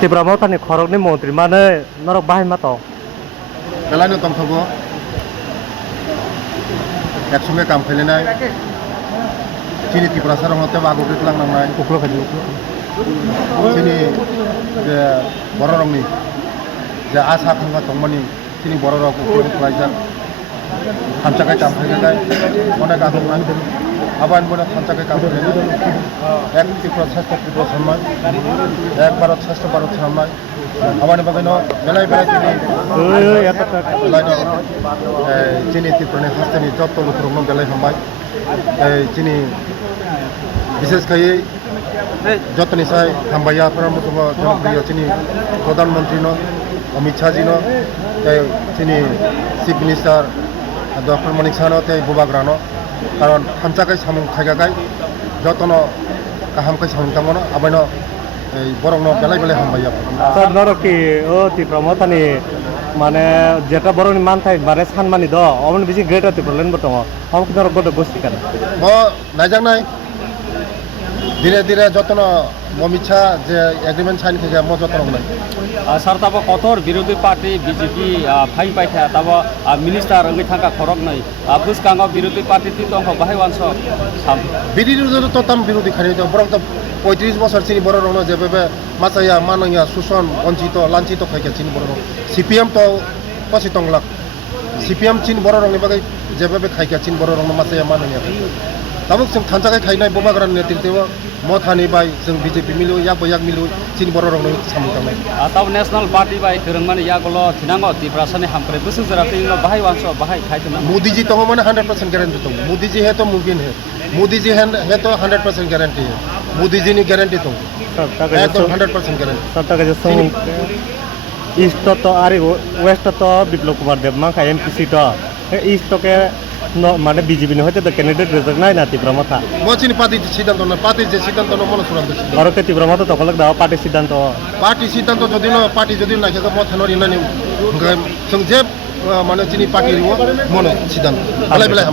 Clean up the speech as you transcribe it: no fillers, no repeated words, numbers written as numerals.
Tibra mau tani khorok ni mantri mana norok bahai mato. Belai nonton thobo, eksunge kam felenai, sini Tripura sarong hote bagu keklang namai, Uklo kaji. sini je bororong ni, je asa khangga tongmani, sini bororong uklo kelajar, hamcakai kam felenai, mana katung nai, aban mana hamcakai kam felenai, ek Tripura sasta Tripura samai, ek Bharat sasta Bharat samai, aban bagano belai sini. Ya tak. Belai sini Tripura ni hasta ni job tolu kurung belai samai, sini বিশেষ করে যত নিশায় হামবাইয়া প্রমুখ জনপ্রিয় চিনি প্রধানমন্ত্রী অমিত শাহজি চিনি chief minister doctor মনিক Shah বুবাগ্রানো কারণ হামচাকাই সামুং খাইগাকাই যতন কাহামকাই সামুং তামনো আবাইন এই বরং বেলাই বেলাই হামবাইয়া Sir norok ki Tibra mau tani মানে যেটা বড় মান থাই মানে সানমানি দ অমন বেশি গ্রেট হতে পারলেন বর্তম আমি কিন্তু গড বসছি কেন নাইজাং নাই ধীরে ধীরে যতন মমিচ্ছা যে এগ্রিমেন্ট সাইন থেকে ম যতন নাই Sar tabo kotor বিরোধী পার্টি বিজেপি ফাই পাইথা tabo মিনিস্টার ওই থাকা খরক নাই বুসকাঙ্গ বিরোধী পার্টি তি দং বাহাই ওয়ানস সাম বিরোধী তো তাম বিরোধী খানি বরং তো 35 বছর চিনি বড় রং যেভাবে মাছাইয়া মানইয়া শোষণ বঞ্চিত লাঞ্ছিত খাইকে চিনি বড় রং সিপিএম তো পঁচি টংলাক সিপিএম চিন বড় রংনি বাকি যেভাবে খাইকে চিন বড় রং মাছাইয়া মানইয়া তাবুক जों थानजाखाय खायनाय बबाग्रान नेतृत्व मथानि बाय जों बिजेपि मिलु याक मिलु चिन बर' रंनो सामथामनाय তাও ন্যাশনাল পার্টি বাই থিরংমানি ইয়াগলো থিনাঙ্গ ত্রিপুরাসানি হামপ্রে বুসু জরাতে বাহাই ওয়ানস বাহাই খাইতনা मोदी जी तो माने 100% गारंटी तो मोदी जी है तो मुमकिन है मोदी जी है तो 100% गारंटी है मोदी जी ने गारंटी तो एकदम 100% गारंटी সরকার কাছে সং ইস্ট তো আর ওয়েস্ট তো বিপ্লব কুমার দেব মাখা এমপিসি তো ইস্ট কে মানে বিজেপি নি হয়তো ক্যান্ডিডেট রেজাল্ট নাই না Tibra মাথা মচিনি পার্টি যে সিদ্ধান্ত মনে চূড়ান্ত আর কে Tibra মাথা তকলক দাও পার্টি সিদ্ধান্ত পার্টি সিদ্ধান্ত যদি না খেকে মথানোর ইনানি जों जे माने चिनि पार्टी मनो सिद्धांत बेलाय बेलाय